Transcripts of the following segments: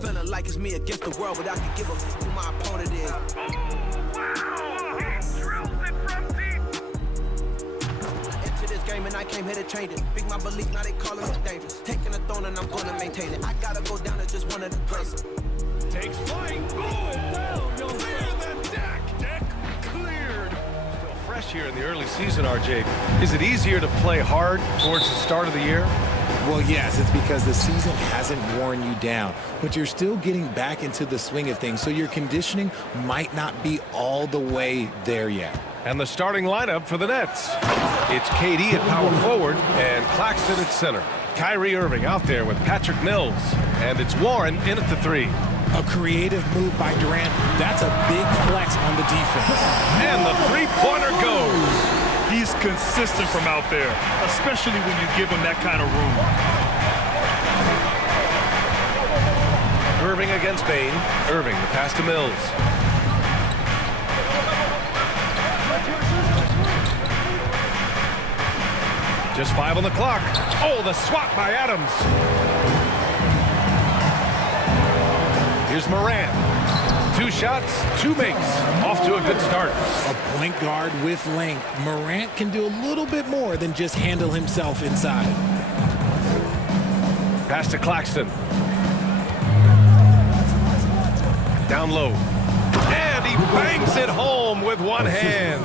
Feeling like it's me against the world, but I can give a f who my opponent is. This game and I came here to change it. Big my belief, now they calling it dangerous. Taking a throne and I'm gonna maintain it. I gotta go down as just one of the greatest. Takes flight. Oh, down. Clear the deck. Deck cleared. Still fresh here in the early season, RJ. Is it easier to play hard towards the start of the year? Well, yes, it's because the season hasn't worn you down, but you're still getting back into the swing of things, so your conditioning might not be all the way there yet. And the starting lineup for the Nets. It's KD at power forward and Claxton at center. Kyrie Irving out there with Patrick Mills. And it's Warren in at the 3. A creative move by Durant. That's a big flex on the defense. And the three-pointer goes. He's consistent from out there, especially when you give him that kind of room. Irving against Bane. Irving, the pass to Mills. Just 5 on the clock. Oh, the swat by Adams. Here's Morant. 2 shots, 2 makes. Off to a good start. A point guard with length. Morant can do a little bit more than just handle himself inside. Pass to Claxton. Down low. And he bangs it home with one hand.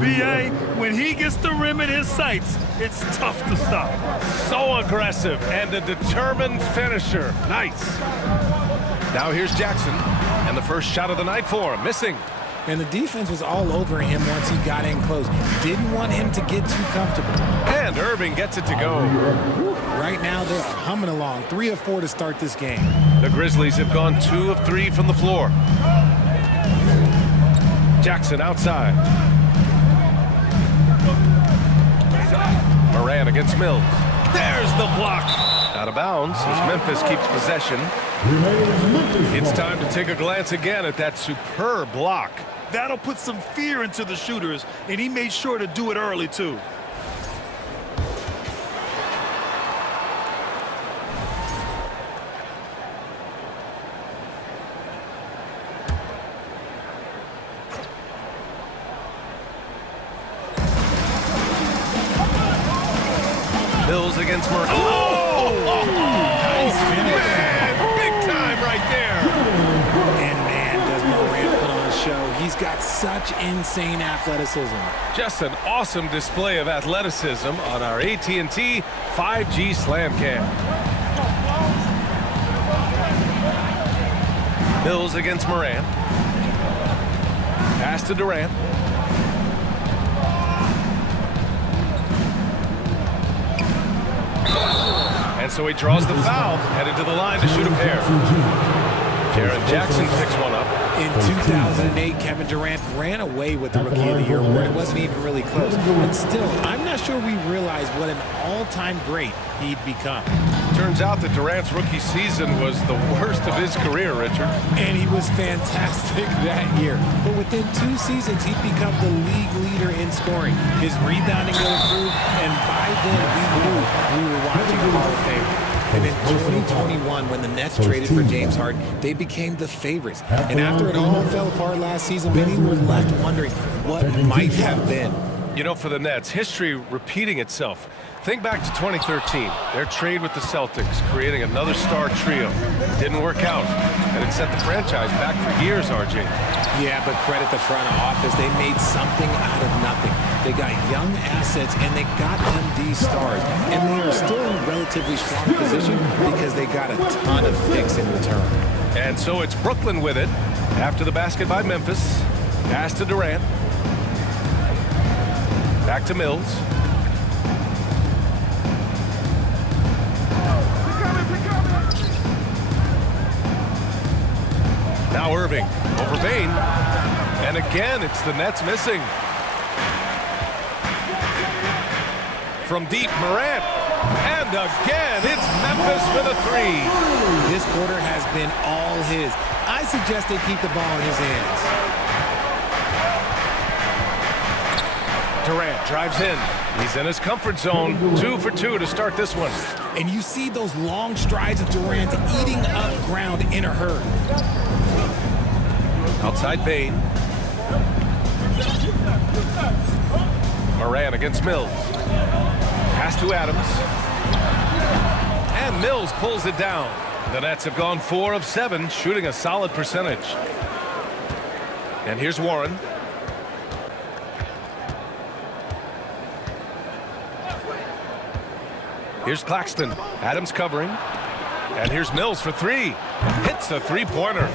B.A., when he gets the rim in his sights, it's tough to stop. So aggressive and a determined finisher. Nice. Now here's Jackson. And the first shot of the night for him. Missing. And the defense was all over him once he got in close. Didn't want him to get too comfortable. And Irving gets it to go. Right now, they're humming along. 3 of 4 to start this game. The Grizzlies have gone 2 of 3 from the floor. Jackson outside. Morant against Mills. There's the block. Out of bounds as Memphis keeps possession. It's time to take a glance again at that superb block. That'll put some fear into the shooters, and he made sure to do it early, too. Mills against Morant. Oh! Nice finish. Man, big time right there. And man, does Morant put on a show. He's got such insane athleticism. Just an awesome display of athleticism on our AT&T 5G Slam Cam. Mills against Morant. Pass to Durant. And so he draws the foul, headed to the line to shoot a pair. Jaren Jackson picks one up. In 2008, Kevin Durant ran away with the Rookie of the Year award. It wasn't even really close. And still, I'm not sure we realize what an all-time great he'd become. Turns out that Durant's rookie season was the worst of his career, Richard. And he was fantastic that year. But within 2 seasons, he'd become the league leader in scoring. His rebounding improved, and by then we knew we were watching a Hall of Famer. And in 2021, when the Nets traded for James Harden, they became the favorites. And after it all fell apart last season, many were left wondering what might have been. You know, for the Nets, history repeating itself. Think back to 2013, their trade with the Celtics, creating another star trio. Didn't work out, and it set the franchise back for years, RJ. Yeah, but credit the front office. They made something out of nothing. They got young assets, and they got them these stars. And they are still in a relatively strong position because they got a ton of picks in return. And so it's Brooklyn with it. After the basket by Memphis. Pass to Durant. Back to Mills. Now Irving over Bane. And again, it's the Nets missing. From deep, Morant. And again, it's Memphis with a 3. This quarter has been all his. I suggest they keep the ball in his hands. Durant drives in. He's in his comfort zone. 2 for 2 to start this one. And you see those long strides of Durant eating up ground in a hurry. Outside Bane. Morant against Mills. Pass to Adams. And Mills pulls it down. The Nets have gone 4 of 7, shooting a solid percentage. And here's Warren. Here's Claxton. Adams covering. And here's Mills for 3. Hits the three-pointer.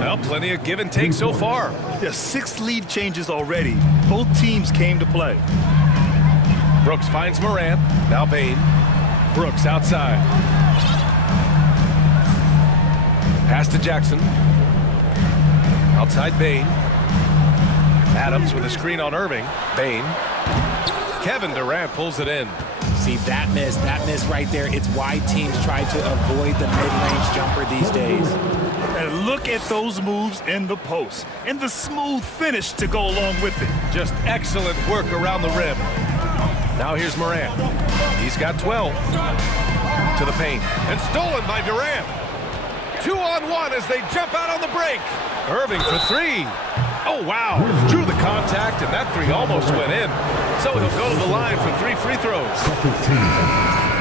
Well, plenty of give and take so far. Yeah, 6 lead changes already. Both teams came to play. Brooks finds Morant. Now Bane. Brooks outside. Pass to Jackson. Outside Bane. Adams with a screen on Irving. Bane. Kevin Durant pulls it in. See, that miss right there, it's why teams try to avoid the mid-range jumper these days. And look at those moves in the post. And the smooth finish to go along with it. Just excellent work around the rim. Now here's Morant. He's got 12. To the paint. And stolen by Durant. 2-on-1 as they jump out on the break. Irving for 3. Oh, wow. Drew the contact, and that 3 almost went in. So he'll go to the line for 3 free throws.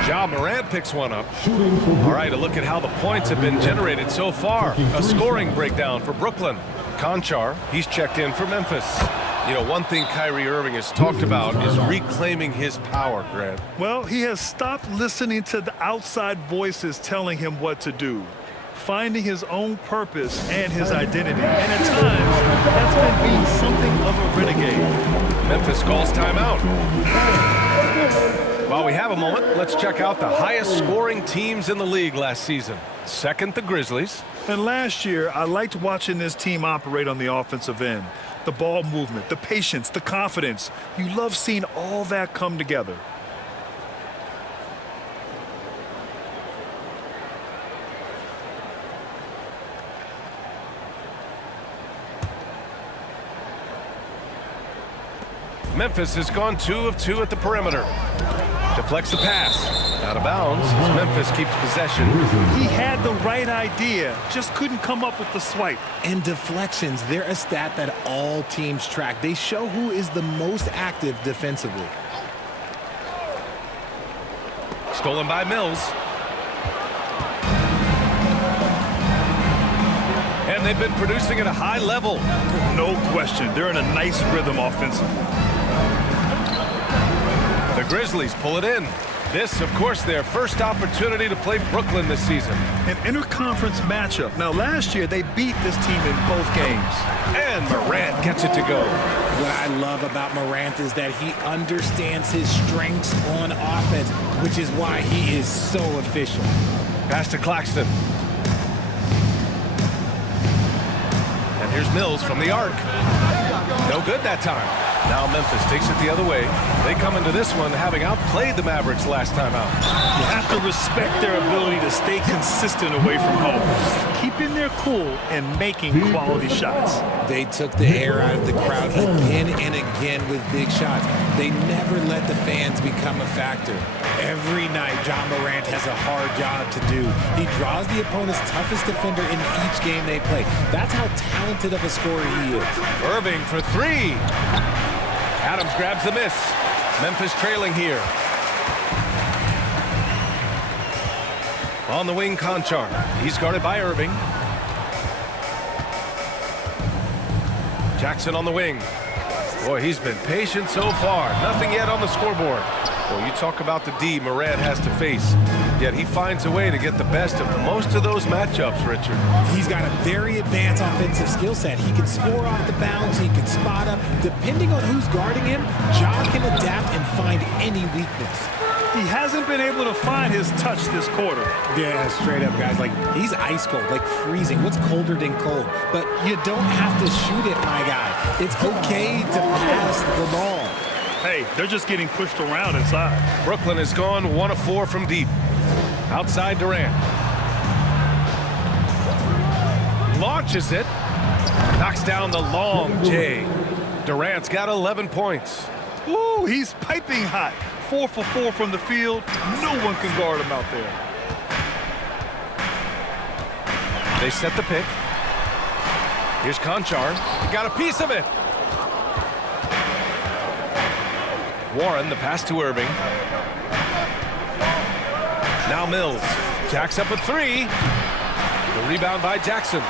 Ja Morant picks one up. All right, a look at how the points have been generated so far. A scoring breakdown for Brooklyn. Conchar, he's checked in for Memphis. You know, one thing Kyrie Irving has talked about is reclaiming his power, Grant. Well, he has stopped listening to the outside voices telling him what to do. Finding his own purpose and his identity. And at times, that's been being something of a renegade. Memphis calls timeout. While we have a moment, let's check out the highest scoring teams in the league last season. Second, the Grizzlies. And last year, I liked watching this team operate on the offensive end. The ball movement, the patience, the confidence. You love seeing all that come together. Memphis has gone 2 of 2 at the perimeter. Deflects the pass. Out of bounds as Memphis keeps possession. He had the right idea, just couldn't come up with the swipe. And deflections, they're a stat that all teams track. They show who is the most active defensively. Stolen by Mills. And they've been producing at a high level. No question, they're in a nice rhythm offensively. The Grizzlies pull it in. This, of course, their first opportunity to play Brooklyn this season. An interconference matchup. Now, last year, they beat this team in both games. And Morant gets it to go. What I love about Morant is that he understands his strengths on offense, which is why he is so efficient. Pass to Claxton. And here's Mills from the arc. No good that time. Now Memphis takes it the other way. They come into this one having outplayed the Mavericks last time out. You have to respect their ability to stay consistent away from home, keeping their cool and making quality shots. They took the air out of the crowd again and again with big shots. They never let the fans become a factor. Every night, Ja Morant has a hard job to do. He draws the opponent's toughest defender in each game they play. That's how talented of a scorer he is. Irving for 3. Adams grabs the miss. Memphis trailing here. On the wing, Conchar. He's guarded by Irving. Jackson on the wing. Boy, he's been patient so far. Nothing yet on the scoreboard. Well, you talk about the D Morant has to face, yet he finds a way to get the best of most of those matchups, Richard. He's got a very advanced offensive skill set. He can score off the bounce, he can spot up. Depending on who's guarding him, Ja can adapt and find any weakness. He hasn't been able to find his touch this quarter. Yeah, straight up, guys. Like, he's ice cold, like freezing. What's colder than cold? But you don't have to shoot it, my guy. It's okay to pass the ball. Hey, they're just getting pushed around inside. Brooklyn has gone 1 of 4 from deep. Outside Durant. Launches it. Knocks down the long J. Durant's got 11 points. Ooh, he's piping hot. 4 for 4 from the field. No one can guard him out there. They set the pick. Here's Conchar. He got a piece of it. Warren, the pass to Irving. Now Mills. Jacks up a 3. The rebound by Jackson.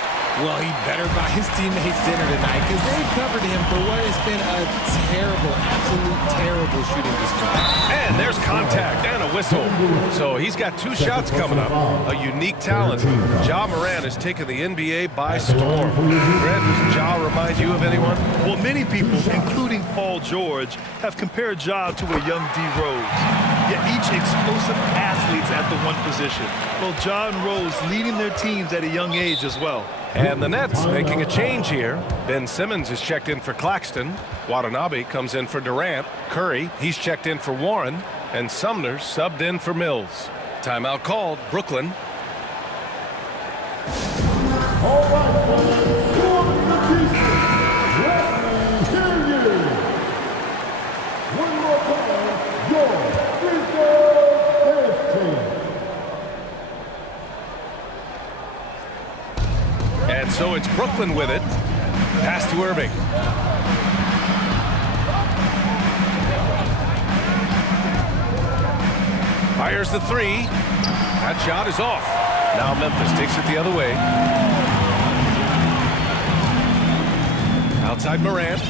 Well, he better buy his teammates dinner tonight because they've covered him for what has been a terrible, absolute terrible shooting display. And there's contact and a whistle. So he's got 2 shots coming up. A unique talent. Ja Morant has taken the NBA by storm. Brent, does Ja remind you of anyone? Well, many people, including Paul George, have compared Ja to a young D. Rose. Yet each explosive athletes at the one position. Well, Ja and Rose leading their teams at a young age as well. And the Nets making a change here. Ben Simmons is checked in for Claxton. Watanabe comes in for Durant. Curry, he's checked in for Warren. And Sumner subbed in for Mills. Timeout called, Brooklyn. All right, one more time, your And so it's Brooklyn with it. Pass to Irving. Fires the 3. That shot is off. Now Memphis takes it the other way. Outside Morant.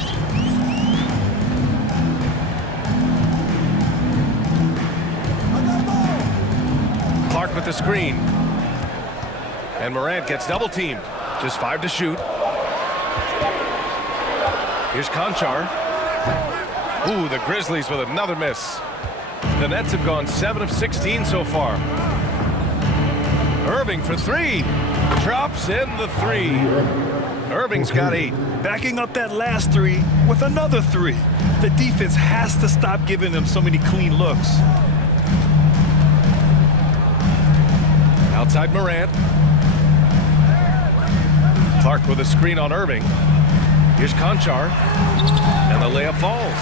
Clark with the screen. And Morant gets double teamed. Just 5 to shoot. Here's Conchar. Ooh, the Grizzlies with another miss. The Nets have gone 7 of 16 so far. Irving for 3. Drops in the 3. Irving's got 8. Backing up that last 3 with another 3. The defense has to stop giving them so many clean looks. Outside Morant. Clark with a screen on Irving. Here's Conchar. And the layup falls.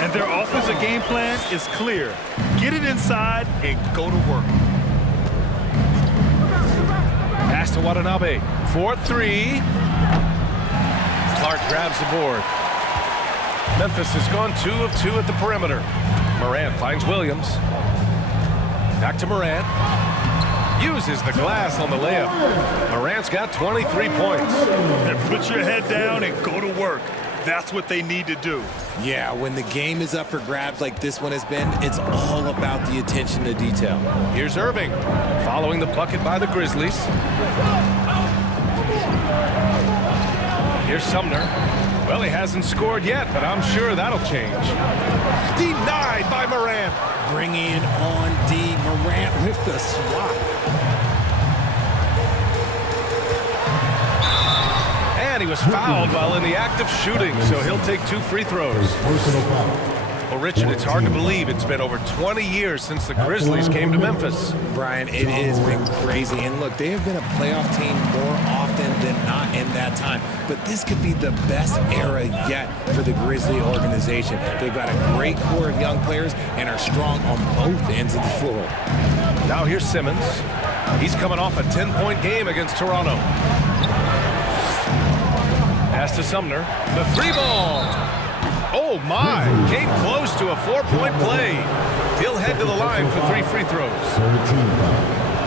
And their offensive game plan is clear. Get it inside and go to work. Pass to Watanabe. 4-3. Clark grabs the board. Memphis has gone 2 of 2 at the perimeter. Morant finds Williams. Back to Morant. Uses the glass on the layup. Morant's got 23 points. And put your head down and go to work. That's what they need to do. Yeah, when the game is up for grabs like this one has been, it's all about the attention to detail. Here's Irving, following the bucket by the Grizzlies. Here's Sumner. Well, he hasn't scored yet, but I'm sure that'll change. Denied by Morant. Bringing on D. Morant with the swat. And he was fouled while in the act of shooting, so he'll take 2 free throws. Well, Richard, it's hard to believe it's been over 20 years since the Grizzlies came to Memphis. Brian, it has been crazy. And look, they have been a playoff team more often than not in that time. But this could be the best era yet for the Grizzly organization. They've got a great core of young players and are strong on both ends of the floor. Now here's Simmons. He's coming off a 10-point game against Toronto. Pass to Sumner. The 3-ball. Oh, my. Came close to a 4-point play. He'll head to the line for 3 free throws.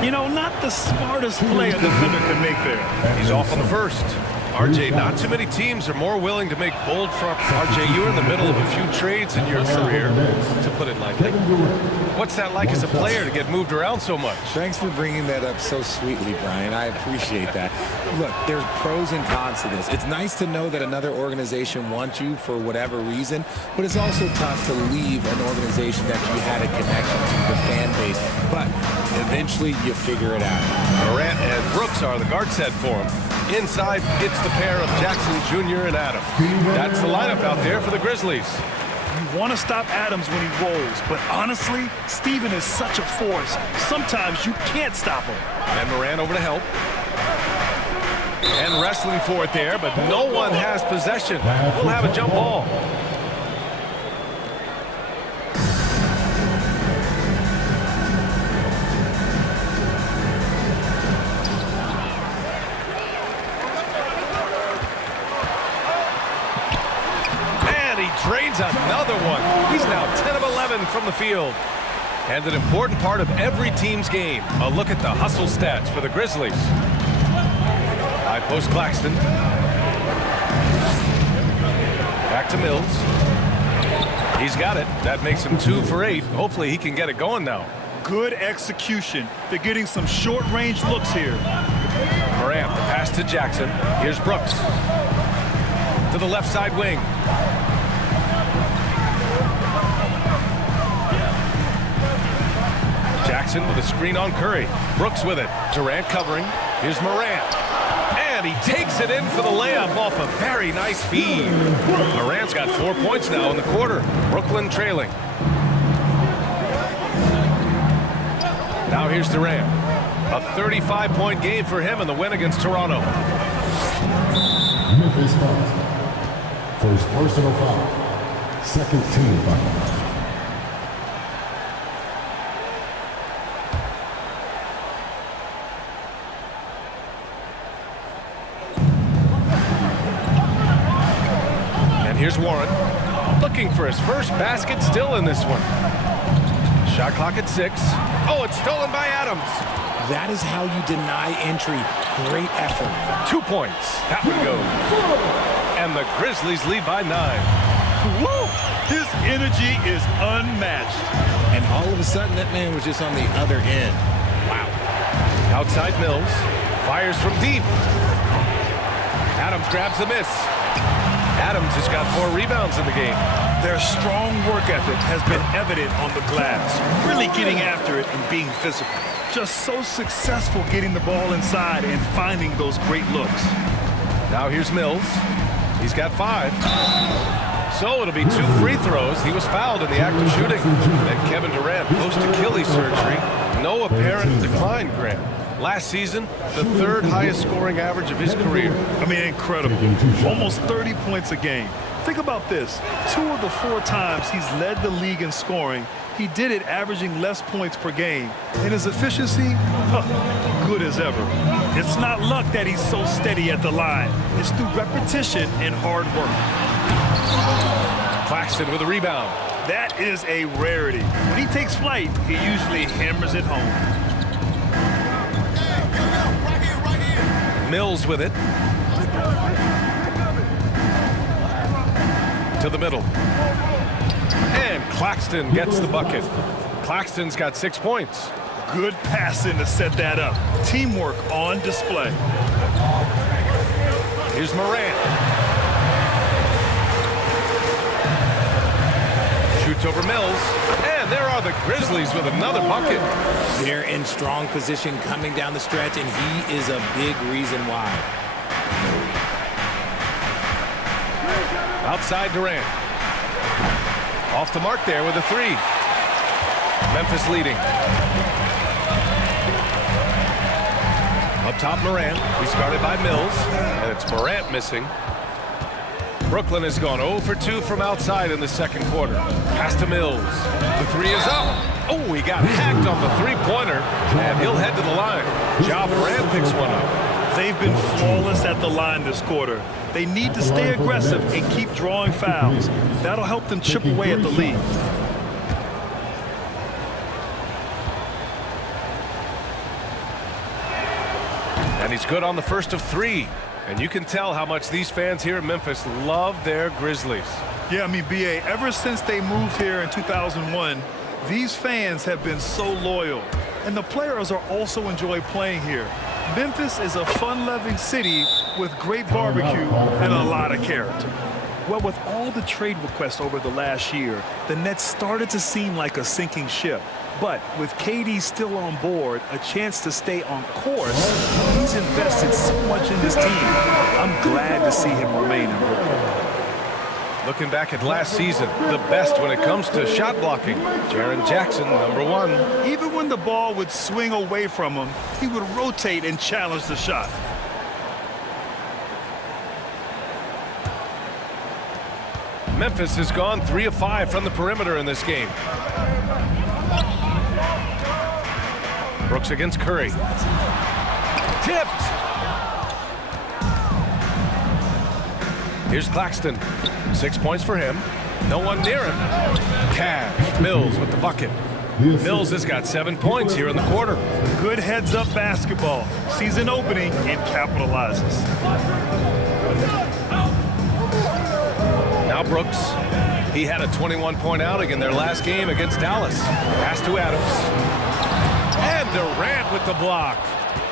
You know, not the smartest play a defender can make there. He's off on the first. RJ, not too many teams are more willing to make bold front. RJ, you're in the middle of a few trades in your career, to put it lightly. What's that like as a player to get moved around so much? Thanks for bringing that up so sweetly, Brian. I appreciate that. Look, there's pros and cons to this. It's nice to know that another organization wants you for whatever reason, but it's also tough to leave an organization that you had a connection to, the fan base. But eventually, you figure it out. Morant and Brooks are the guard set for him. Inside, it's the pair of Jackson Jr. and Adams. That's the lineup out there for the Grizzlies. You want to stop Adams when he rolls, but honestly, Steven is such a force. Sometimes you can't stop him. And Morant over to help. And wrestling for it there, but no one has possession. We'll have a jump ball. shooting from the field. And an important part of every team's game. A look at the hustle stats for the Grizzlies. High post Claxton. Back to Mills. He's got it. That makes him 2 for 8. Hopefully he can get it going now. Good execution. They're getting some short-range looks here. Morant, the pass to Jackson. Here's Brooks. To the left side wing. Jackson with a screen on Curry. Brooks with it. Durant covering. Here's Morant. And he takes it in for the layup off a very nice feed. Morant's got 4 points now in the quarter. Brooklyn trailing. Now here's Durant. A 35-point game for him in the win against Toronto. Memphis foul. First personal foul. Second team foul. Here's Warren, looking for his first basket, still in this one. Shot clock at 6. Oh, it's stolen by Adams. That is how you deny entry. Great effort. 2 points. That one goes. And the Grizzlies lead by 9. Woo! His energy is unmatched. And all of a sudden, that man was just on the other end. Wow. Outside Mills. Fires from deep. Adams grabs the miss. Adams has got 4 rebounds in the game. Their strong work ethic has been evident on the glass, really getting after it and being physical. Just so successful getting the ball inside and finding those great looks. Now here's Mills. He's got 5. So it'll be 2 free throws. He was fouled in the act of shooting. And Kevin Durant post-Achilles surgery. No apparent decline, Grant. Last season, the 3rd highest scoring average of his career. I mean, incredible. Almost 30 points a game. Think about this. 2 of the 4 times he's led the league in scoring, he did it averaging less points per game. And his efficiency, good as ever. It's not luck that he's so steady at the line. It's through repetition and hard work. Claxton with a rebound. That is a rarity. When he takes flight, he usually hammers it home. Mills with it. To the middle. And Claxton gets the bucket. Claxton's got 6 points. Good passing to set that up. Teamwork on display. Here's Morant. Shoots over Mills. And there are the Grizzlies with another bucket. They're in strong position coming down the stretch, and he is a big reason why. Outside Durant. Off the mark there with a 3. Memphis leading. Up top Morant. He's guarded by Mills. And it's Morant missing. Brooklyn has gone 0 for 2 from outside in the second quarter. Pass to Mills. The 3 is up. Oh, he got hacked on the 3-pointer, and he'll head to the line. Ja Morant picks one up. They've been flawless at the line this quarter. They need to stay aggressive and keep drawing fouls. That'll help them chip away at the lead. And he's good on the first of 3. And you can tell how much these fans here in Memphis love their Grizzlies. Yeah, I mean, B.A., ever since they moved here in 2001, these fans have been so loyal. And the players are also enjoy playing here. Memphis is a fun-loving city with great barbecue and a lot of character. Well, with all the trade requests over the last year, the Nets started to seem like a sinking ship. But with KD still on board, a chance to stay on course, he's invested so much in this team. I'm glad to see him remain in Brooklyn. Looking back at last season, the best when it comes to shot blocking. Jaren Jackson, #1. Even when the ball would swing away from him, he would rotate and challenge the shot. Memphis has gone 3 of 5 from the perimeter in this game. Brooks against Curry. Tipped. Here's Claxton. 6 points for him. No one near him. Cash. Mills with the bucket. Mills has got 7 points here in the quarter. Good heads-up basketball. Sees an opening and capitalizes. Now Brooks. He had a 21-point outing in their last game against Dallas. Pass to Adams. And Durant with the block.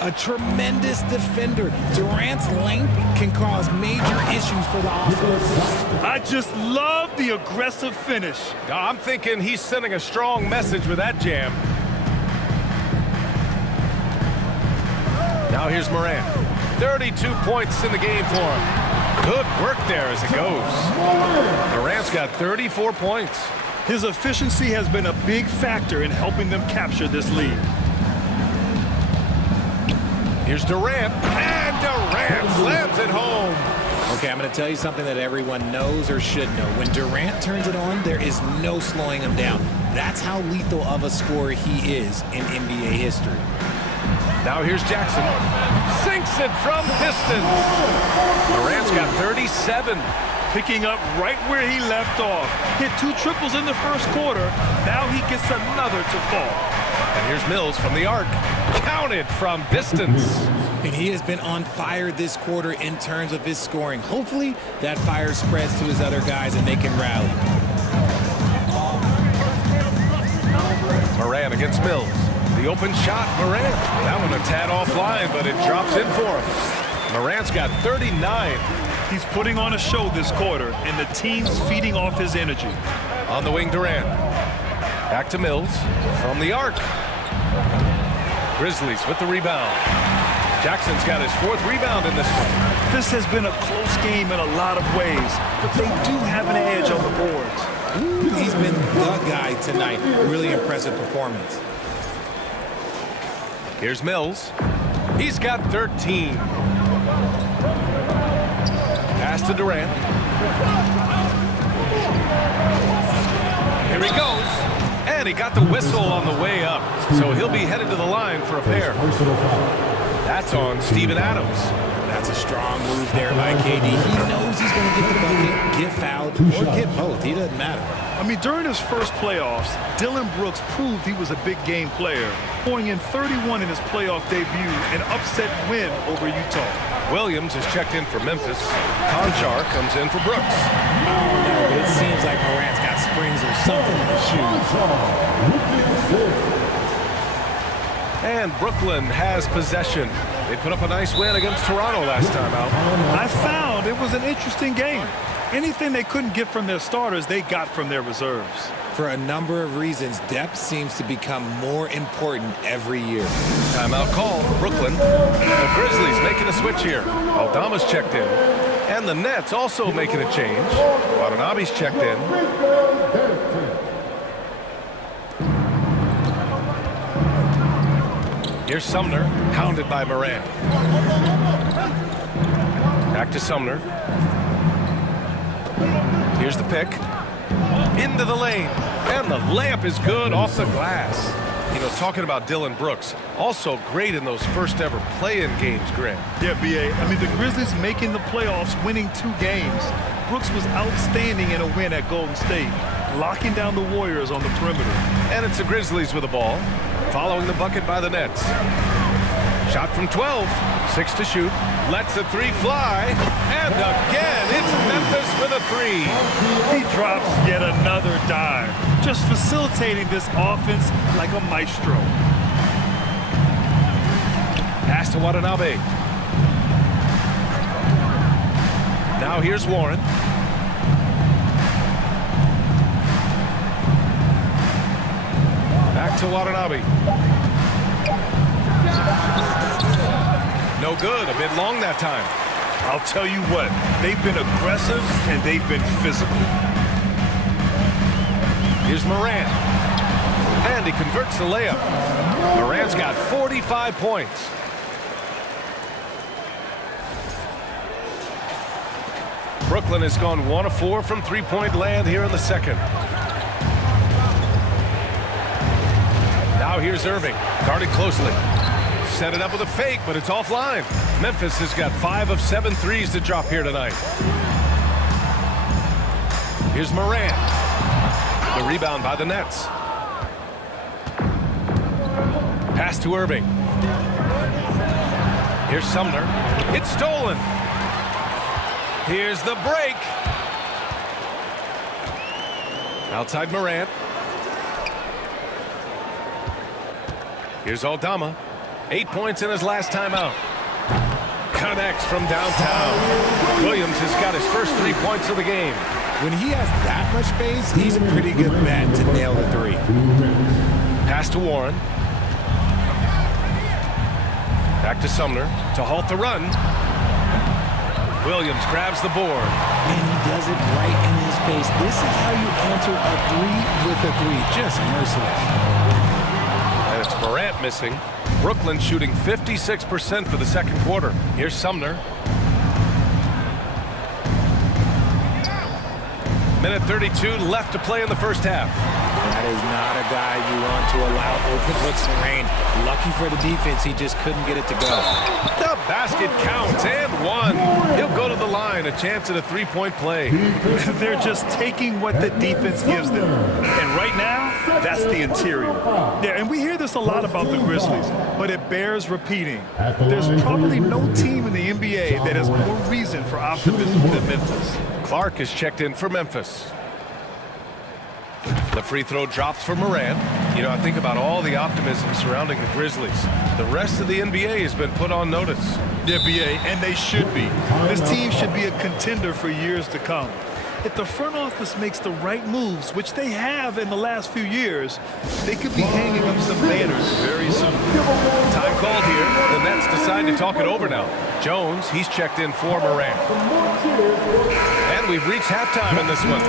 A tremendous defender. Durant's length can cause major issues for the offense. I just love the aggressive finish. I'm thinking he's sending a strong message with that jam. Now here's Morant. 32 points in the game for him. Good work there as it goes. Morant's got 34 points. His efficiency has been a big factor in helping them capture this lead. Here's Durant, and Durant slams it home. Okay, I'm going to tell you something that everyone knows or should know. When Durant turns it on, there is no slowing him down. That's how lethal of a scorer he is in NBA history. Now here's Jackson. Sinks it from distance. Morant's got 37. Picking up right where he left off. Hit 2 triples in the first quarter. Now he gets another to fall. And here's Mills from the arc. Counted from distance. And he has been on fire this quarter in terms of his scoring. Hopefully that fire spreads to his other guys and they can rally. Morant against Mills. The open shot, Morant. That one a tad offline, but it drops in for him. Morant's got 39. He's putting on a show this quarter, and the team's feeding off his energy. On the wing, Durant. Back to Mills from the arc. Grizzlies with the rebound. Jackson's got his 4th rebound in this one. This has been a close game in a lot of ways, but they do have an edge on the boards. He's been the guy tonight. Really impressive performance. Here's Mills. He's got 13. Pass to Durant. Here he goes. And he got the whistle on the way up. So he'll be headed to the line for a pair. That's on Steven Adams. That's a strong move there by KD. He knows he's going to get the bucket, get fouled, or get both. He doesn't matter. I mean, during his first playoffs, Dillon Brooks proved he was a big game player, pouring in 31 in his playoff debut, an upset win over Utah. Williams is checked in for Memphis. Conchar comes in for Brooks. Oh, no, but it seems like Morant's got springs or something in his shoes. And Brooklyn has possession. They put up a nice win against Toronto last time out. I found it was an interesting game. Anything they couldn't get from their starters, they got from their reserves. For a number of reasons, depth seems to become more important every year. Timeout call, Brooklyn. The Grizzlies making a switch here. Aldama's checked in. And the Nets also making a change. Watanabe's checked in. Here's Sumner, hounded by Morant. Back to Sumner. Here's the pick. Into the lane. And the layup is good off the glass. You know, talking about Dillon Brooks, also great in those first ever play-in games, Grant. Yeah, B.A. I mean, the Grizzlies making the playoffs, winning 2 games. Brooks was outstanding in a win at Golden State, locking down the Warriors on the perimeter. And it's the Grizzlies with the ball, following the bucket by the Nets. Shot from 12, 6 to shoot, lets the 3 fly, and again, it's Memphis with a 3. He drops yet another dime, just facilitating this offense like a maestro. Pass to Watanabe. Now here's Warren. Back to Watanabe. No good, a bit long that time. I'll tell you what, they've been aggressive and they've been physical. Here's Morant. And he converts the layup. Morant's got 45 points. Brooklyn has gone 1 of 4 from three-point land here in the second. Now here's Irving, guarded closely. Set it up with a fake, but it's offline. Memphis has got 5 of 7 threes to drop here tonight. Here's Morant. The rebound by the Nets. Pass to Irving. Here's Sumner. It's stolen. Here's the break. Outside Morant. Here's Aldama. 8 points in his last timeout. Connects from downtown. Williams has got his first 3 points of the game. When he has that much space, he's a pretty good bet to nail the three. Pass to Warren. Back to Sumner to halt the run. Williams grabs the board. And he does it right in his face. This is how you answer a three with a three. Just merciless. And it's Morant missing. Brooklyn shooting 56% for the second quarter. Here's Sumner. Minute 32 left to play in the first half. That is not a guy you want to allow open looks to rain. Lucky for the defense, he just couldn't get it to go. The basket counts and one. He'll go to the line, a chance at a three-point play. They're just taking what the defense gives them. And right now, that's the interior. Yeah, and we hear this a lot about the Grizzlies, but it bears repeating. There's probably no team in the NBA that has more reason for optimism than Memphis. Clark is checked in for Memphis. The free throw drops for Morant. You know, I think about all the optimism surrounding the Grizzlies. The rest of the NBA has been put on notice. The NBA, and they should be. This team should be a contender for years to come. If the front office makes the right moves, which they have in the last few years, they could be hanging up some banners very soon. Time called here. The Nets decide to talk it over now. Jones, he's checked in for Morant. And we've reached halftime in this one.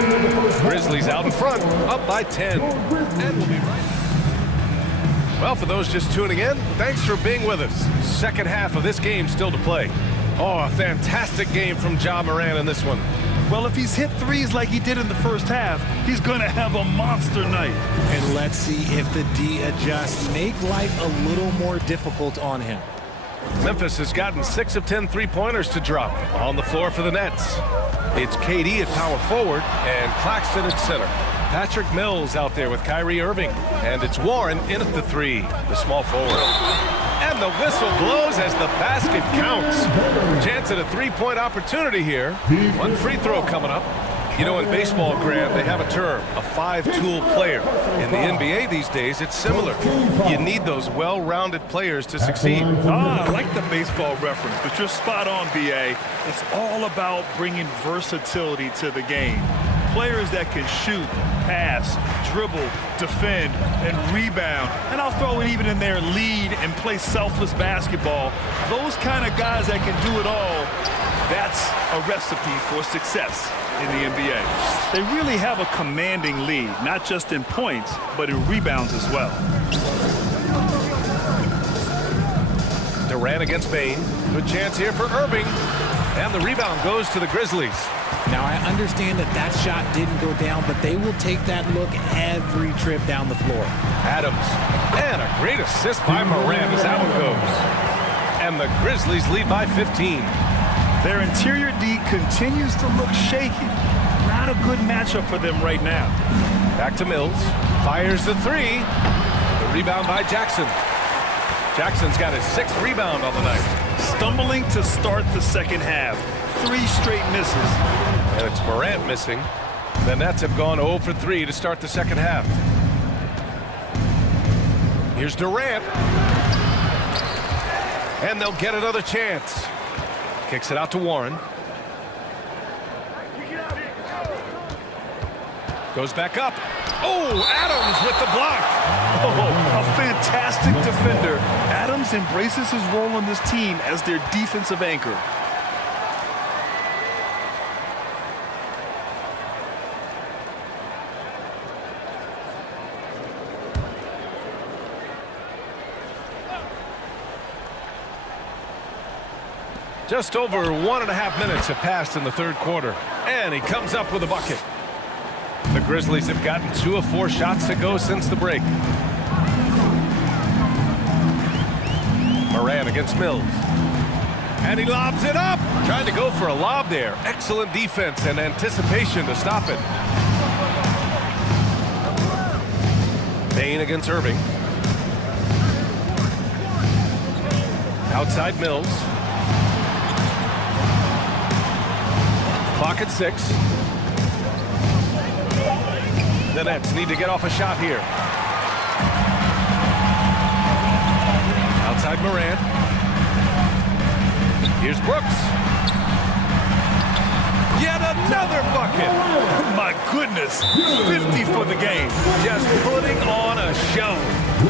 Grizzlies out in front, up by 10. And we'll be right back. Well, for those just tuning in, thanks for being with us. Second half of this game still to play. Oh, a fantastic game from Ja Morant in this one. Well, if he's hit threes like he did in the first half, he's going to have a monster night. And let's see if the D adjusts, make life a little more difficult on him. Memphis has gotten 6 of 10 three-pointers to drop. On the floor for the Nets, it's KD at power forward and Claxton at center. Patrick Mills out there with Kyrie Irving. And it's Warren in at the three, the small forward. And the whistle blows as the basket counts. Chance at a three-point opportunity here. One free throw coming up. You know, in baseball, Graham, they have a term, a five-tool player. In the NBA these days, it's similar. You need those well-rounded players to succeed. I like the baseball reference, but you're spot on, B.A. It's all about bringing versatility to the game. Players that can shoot, pass, dribble, defend, and rebound. And I'll throw it even in there, lead and play selfless basketball. Those kind of guys that can do it all, that's a recipe for success in the NBA. They really have a commanding lead, not just in points, but in rebounds as well. Durant against Bain. Good chance here for Irving. And the rebound goes to the Grizzlies. Now, I understand that that shot didn't go down, but they will take that look every trip down the floor. Adams. And a great assist by Morant as that one goes. And the Grizzlies lead by 15. Their interior D continues to look shaky. Not a good matchup for them right now. Back to Mills. Fires the three. The rebound by Jackson. Jackson's got his 6th rebound on the night. Stumbling to start the second half. 3 straight misses. And it's Morant missing. The Nets have gone 0 for 3 to start the second half. Here's Durant. And they'll get another chance. Kicks it out to Warren. Goes back up. Oh, Adams with the block. Oh, a fantastic defender. Adams embraces his role on this team as their defensive anchor. Just over 1.5 minutes have passed in the third quarter. And he comes up with a bucket. The Grizzlies have gotten 2 of 4 shots to go since the break. Morant against Mills. And he lobs it up. Trying to go for a lob there. Excellent defense and anticipation to stop it. Bain against Irving. Outside Mills. Clock at 6. The Nets need to get off a shot here. Outside Morant. Here's Brooks. Yet another bucket. My goodness, 50 for the game. Just putting on a show.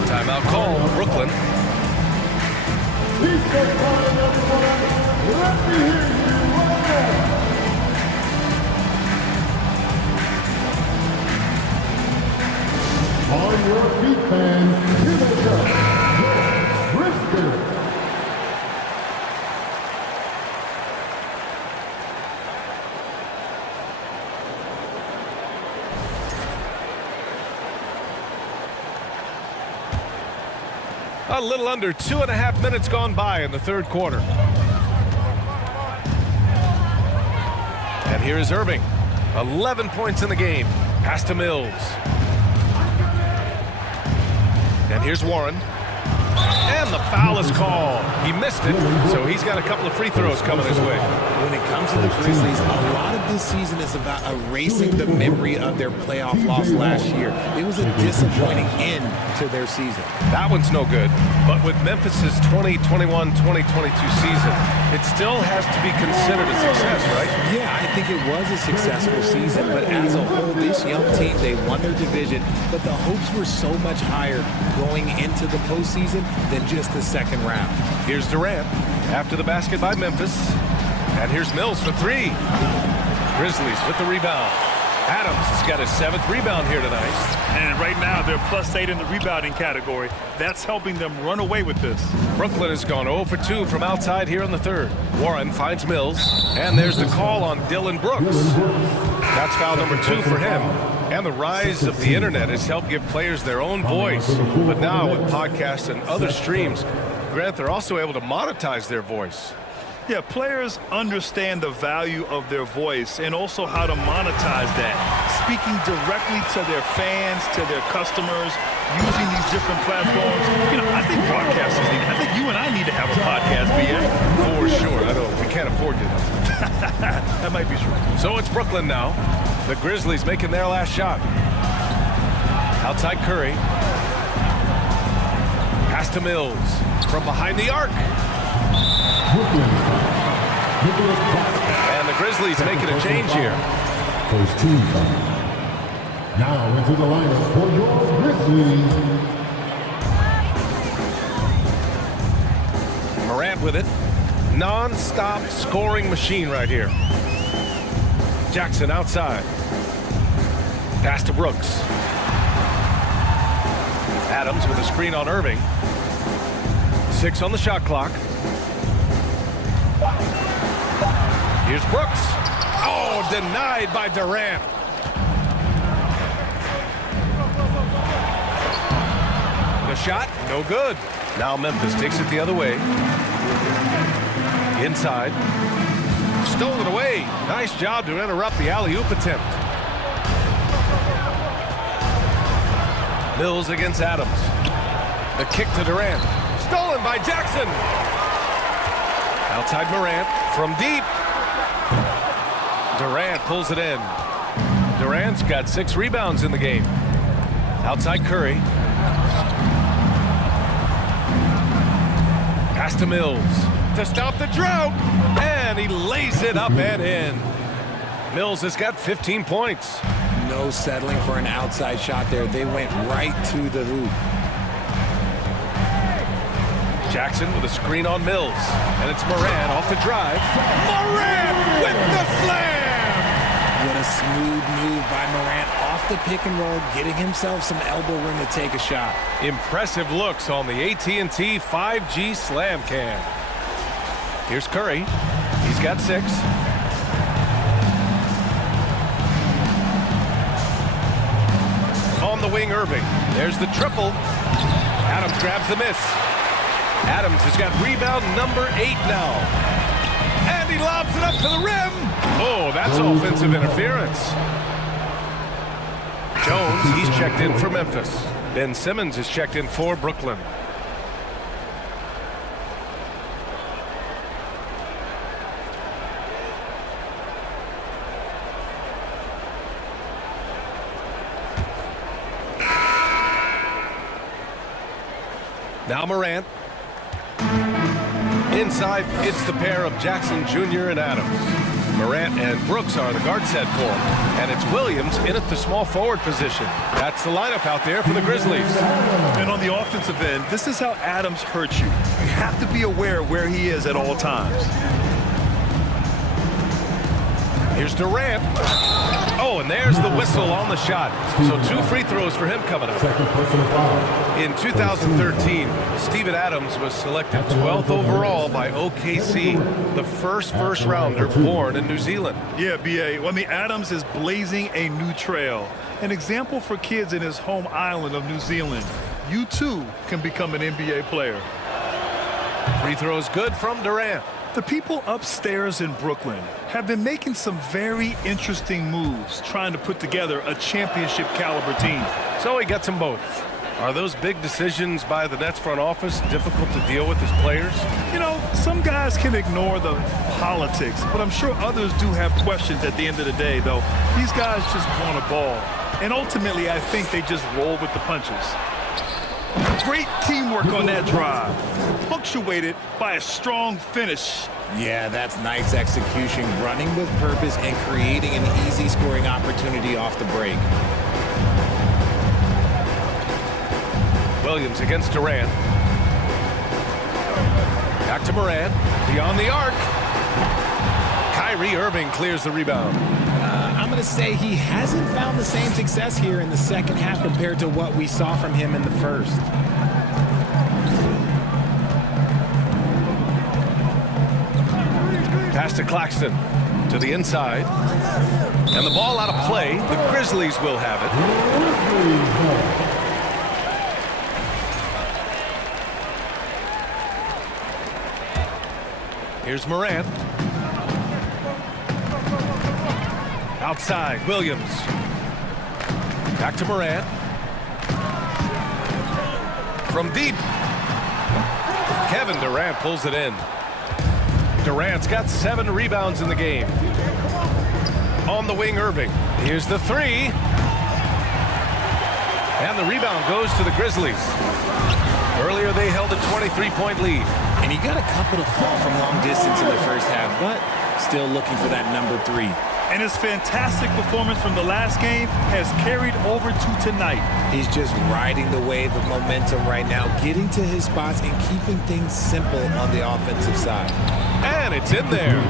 Timeout call, Brooklyn. On your feet, fans, here they come. The Grizzlies. A little under 2.5 minutes gone by in the third quarter. And here is Irving. 11 points in the game. Pass to Mills. And here's Warren. And the foul is called. He missed it, so he's got a couple of free throws coming his way. When it comes to the Grizzlies, a lot of this season is about erasing the memory of their playoff loss last year. It was a disappointing end to their season. That one's no good. But with Memphis's 2021-2022 season, it still has to be considered a success, right? Yeah, I think it was a successful season, but as a whole, this young team, they won their division, but the hopes were so much higher going into the postseason than just the second round. Here's Durant after the basket by Memphis. And here's Mills for 3. Grizzlies with the rebound. Adams has got his 7th rebound here tonight. And right now, they're +8 in the rebounding category. That's helping them run away with this. Brooklyn has gone 0 for 2 from outside here in the third. Warren finds Mills. And there's the call on Dylan Brooks. That's foul number 2 for him. And the rise of the internet has helped give players their own voice. But now with podcasts and other streams, Grant, they're also able to monetize their voice. Yeah, players understand the value of their voice and also how to monetize that. Speaking directly to their fans, to their customers, using these different platforms. You know, I think broadcasters need, I think you and I need to have a podcast, BA. For sure. I know. We can't afford you, though. That might be true. So it's Brooklyn now. The Grizzlies making their last shot. Outside Curry. Pass to Mills. From behind the arc. And the Grizzlies making a change here. First team foul. Now into the lineup for your Grizzlies. Morant with it. Non-stop scoring machine right here. Jackson outside. Pass to Brooks. Adams with a screen on Irving. 6 on the shot clock. Here's Brooks. Oh, denied by Durant. The shot, no good. Now Memphis takes it the other way. Inside. Stolen away. Nice job to interrupt the alley-oop attempt. Mills against Adams. The kick to Durant. Stolen by Jackson. Outside Morant from deep. Durant pulls it in. Durant's got 6 rebounds in the game. Outside Curry. Pass to Mills to stop the drought. And he lays it up and in. Mills has got 15 points. No settling for an outside shot there. They went right to the hoop. Jackson with a screen on Mills. And it's Morant off the drive. Morant with the slam! What a smooth move by Morant off the pick and roll, getting himself some elbow room to take a shot. Impressive looks on the AT&T 5G Slam Cam. Here's Curry. He's got 6. On the wing, Irving. There's the triple. Adams grabs the miss. Adams has got rebound number 8 now. And he lobs it up to the rim. Oh, that's offensive interference. Jones, he's checked in for Memphis. Ben Simmons is checked in for Brooklyn. Now Morant. Inside, it's the pair of Jackson Jr. and Adams. Morant and Brooks are the guard set for him. And it's Williams in at the small forward position. That's the lineup out there for the Grizzlies. And on the offensive end, this is how Adams hurts you. You have to be aware of where he is at all times. Here's Durant. Oh, and there's the whistle on the shot. So 2 free throws for him coming up. Second personal foul. In 2013, Steven Adams was selected 12th overall by OKC, the first rounder born in New Zealand. Yeah, B.A. Well, I mean, Adams is blazing a new trail. An example for kids in his home island of New Zealand. You, too, can become an NBA player. Free throws good from Durant. The people upstairs in Brooklyn have been making some very interesting moves trying to put together a championship caliber team. So he gets them both. Are those big decisions by the Nets front office difficult to deal with as players? You know, some guys can ignore the politics, but I'm sure others do have questions at the end of the day, though. These guys just want a ball. And ultimately, I think they just roll with the punches. Great teamwork on that drive, punctuated by a strong finish. Yeah, that's nice execution, running with purpose and creating an easy scoring opportunity off the break. Williams against Durant. Back to Morant. Beyond the arc. Kyrie Irving clears the rebound. I'm going to say he hasn't found the same success here in the second half compared to what we saw from him in the first. Pass to Claxton. To the inside. And the ball out of play. The Grizzlies will have it. Here's Morant. Outside, Williams. Back to Morant. From deep. Kevin Durant pulls it in. Durant's got 7 rebounds in the game. On the wing, Irving. Here's the 3. And the rebound goes to the Grizzlies. Earlier, they held a 23-point lead. And he got a couple to fall from long distance in the first half, but still looking for that number 3. And his fantastic performance from the last game has carried over to tonight. He's just riding the wave of momentum right now, getting to his spots and keeping things simple on the offensive side. And it's in there.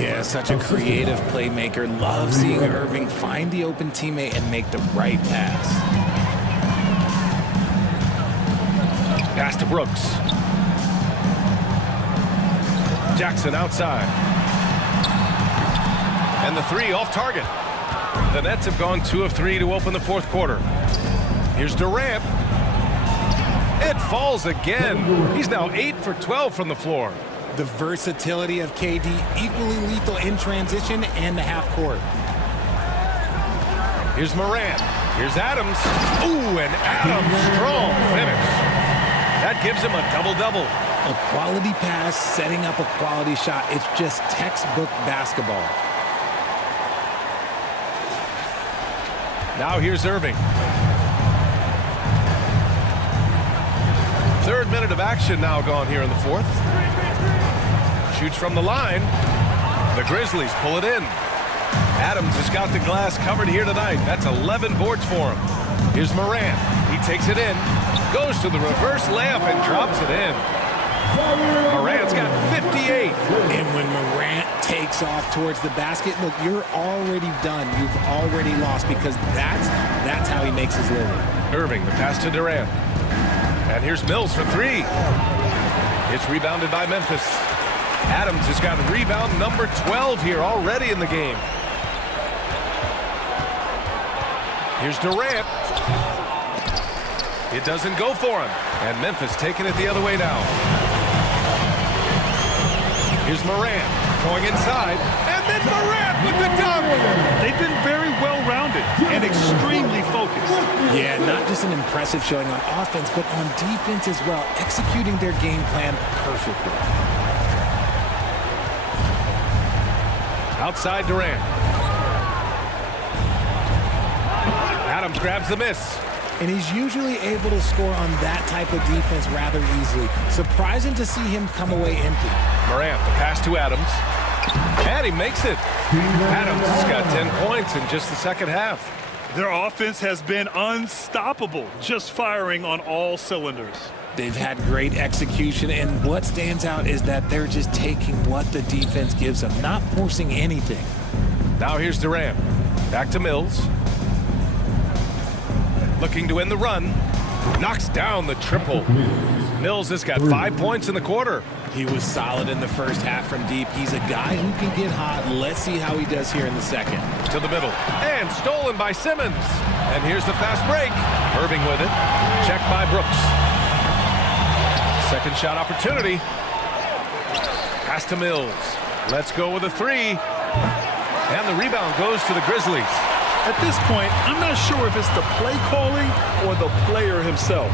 Yeah, such a creative playmaker. Love seeing Irving find the open teammate and make the right pass. Pass to Brooks. Jackson outside. And the 3 off target. The Nets have gone 2 of 3 to open the fourth quarter. Here's Durant. It falls again. He's now 8 for 12 from the floor. The versatility of KD, equally lethal in transition and the half court. Here's Morant. Here's Adams. Ooh, and Adams, strong finish. That gives him a double-double. A quality pass, setting up a quality shot. It's just textbook basketball. Now here's Irving. 3rd minute of action now gone here in the 4th. Shoots from the line. The Grizzlies pull it in. Adams has got the glass covered here tonight. That's 11 boards for him. Here's Morant. He takes it in. Goes to the reverse layup and drops it in. Morant's got 58. And when Morant takes off towards the basket, look, you're already done. You've already lost because that's how he makes his living. Irving, the pass to Durant. And here's Mills for 3. It's rebounded by Memphis. Adams has got rebound number 12 here already in the game. Here's Durant. It doesn't go for him. And Memphis taking it the other way now. Here's Morant. Going inside, and then Morant with the dunk. They've been very well-rounded and extremely focused. Yeah, not just an impressive showing on offense, but on defense as well, executing their game plan perfectly. Outside Durant. Adams grabs the miss. And he's usually able to score on that type of defense rather easily. Surprising to see him come away empty. Morant, the pass to Adams. And he makes it. Adams has got 10 points in just the second half. Their offense has been unstoppable, just firing on all cylinders. They've had great execution, and what stands out is that they're just taking what the defense gives them, not forcing anything. Now here's Durant. Back to Mills. Looking to win the run. Knocks down the triple. Mills has got 5 points in the quarter. He was solid in the first half from deep. He's a guy who can get hot. Let's see how he does here in the second. To the middle. And stolen by Simmons. And here's the fast break. Irving with it. Checked by Brooks. Second shot opportunity. Pass to Mills. Let's go with a three. And the rebound goes to the Grizzlies. At this point, I'm not sure if it's the play calling or the player himself.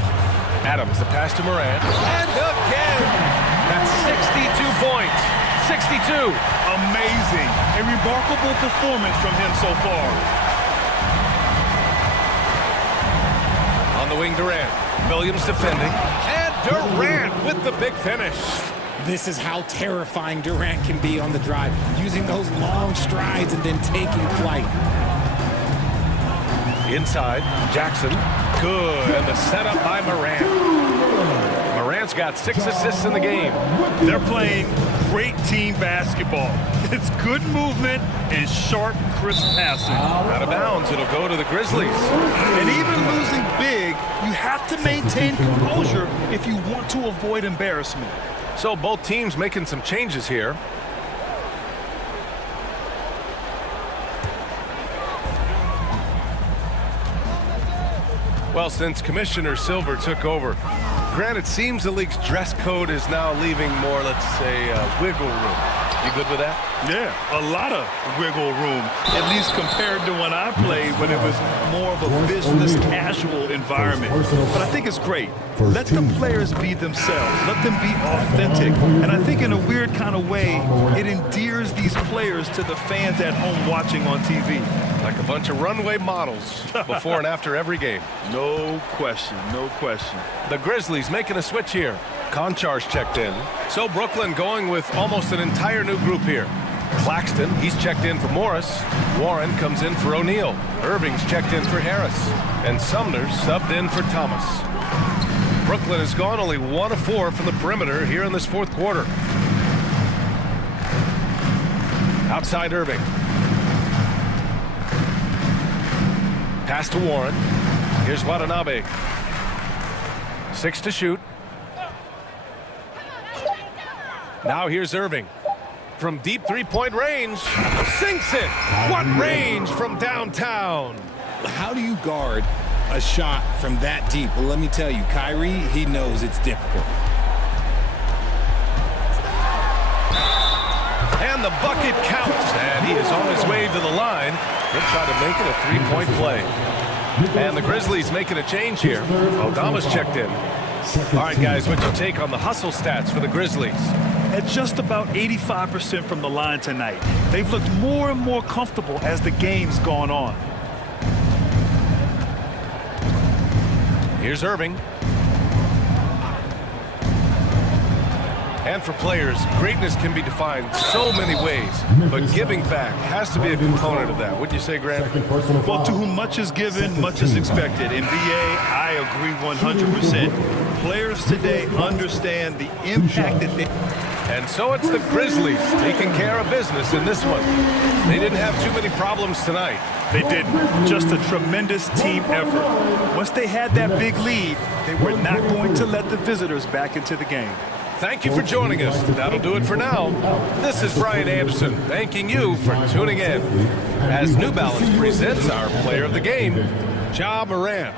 Adams, the pass to Morant. And again! That's 62 points. 62. Amazing. A remarkable performance from him so far. On the wing, Durant. Williams defending. And Durant with the big finish. This is how terrifying Durant can be on the drive, using those long strides and then taking flight. Inside, Jackson. Good. And the setup by Morant. Morant's got 6 assists in the game. They're playing great team basketball. It's good movement and sharp, crisp passing. Out of bounds, it'll go to the Grizzlies. And even losing big, you have to maintain composure if you want to avoid embarrassment. So both teams making some changes here. Well, since Commissioner Silver took over, Grant, it seems the league's dress code is now leaving more, let's say, wiggle room. You good with that? Yeah, a lot of wiggle room, at least compared to when I played, when it was more of a business casual environment. But I think it's great. Let the players be themselves. Let them be authentic. And I think in a weird kind of way, it endears these players to the fans at home watching on TV. Like a bunch of runway models before and after every game. No question, no question. The Grizzlies making a switch here. Konchar's checked in. So Brooklyn going with almost an entire new group here. Claxton, he's checked in for Morris. Warren comes in for O'Neal. Irving's checked in for Harris. And Sumner's subbed in for Thomas. Brooklyn has gone only 1 of 4 from the perimeter here in this fourth quarter. Outside Irving. Pass to Warren. Here's Watanabe. 6 to shoot. Now here's Irving. From deep three-point range. Sinks it. What range from downtown? How do you guard a shot from that deep? Well, let me tell you, Kyrie, he knows it's difficult. And the bucket counts. And he is on his way to the line. He'll try to make it a three-point play. And the Grizzlies making a change here. Aldama's checked in. All right, guys, what's your take on the hustle stats for the Grizzlies? At just about 85% from the line tonight. They've looked more and more comfortable as the game's gone on. Here's Irving. And for players, greatness can be defined so many ways, but giving back has to be a component of that. Wouldn't you say, Grant? Well, to whom much is given, much is expected. In BA, I agree 100%. Players today understand the impact that they... And so it's the Grizzlies taking care of business in this one. They didn't have too many problems tonight. They didn't. Just a tremendous team effort. Once they had that big lead, they were not going to let the visitors back into the game. Thank you for joining us. That'll do it for now. This is Brian Anderson thanking you for tuning in as New Balance presents our player of the game, Ja Morant.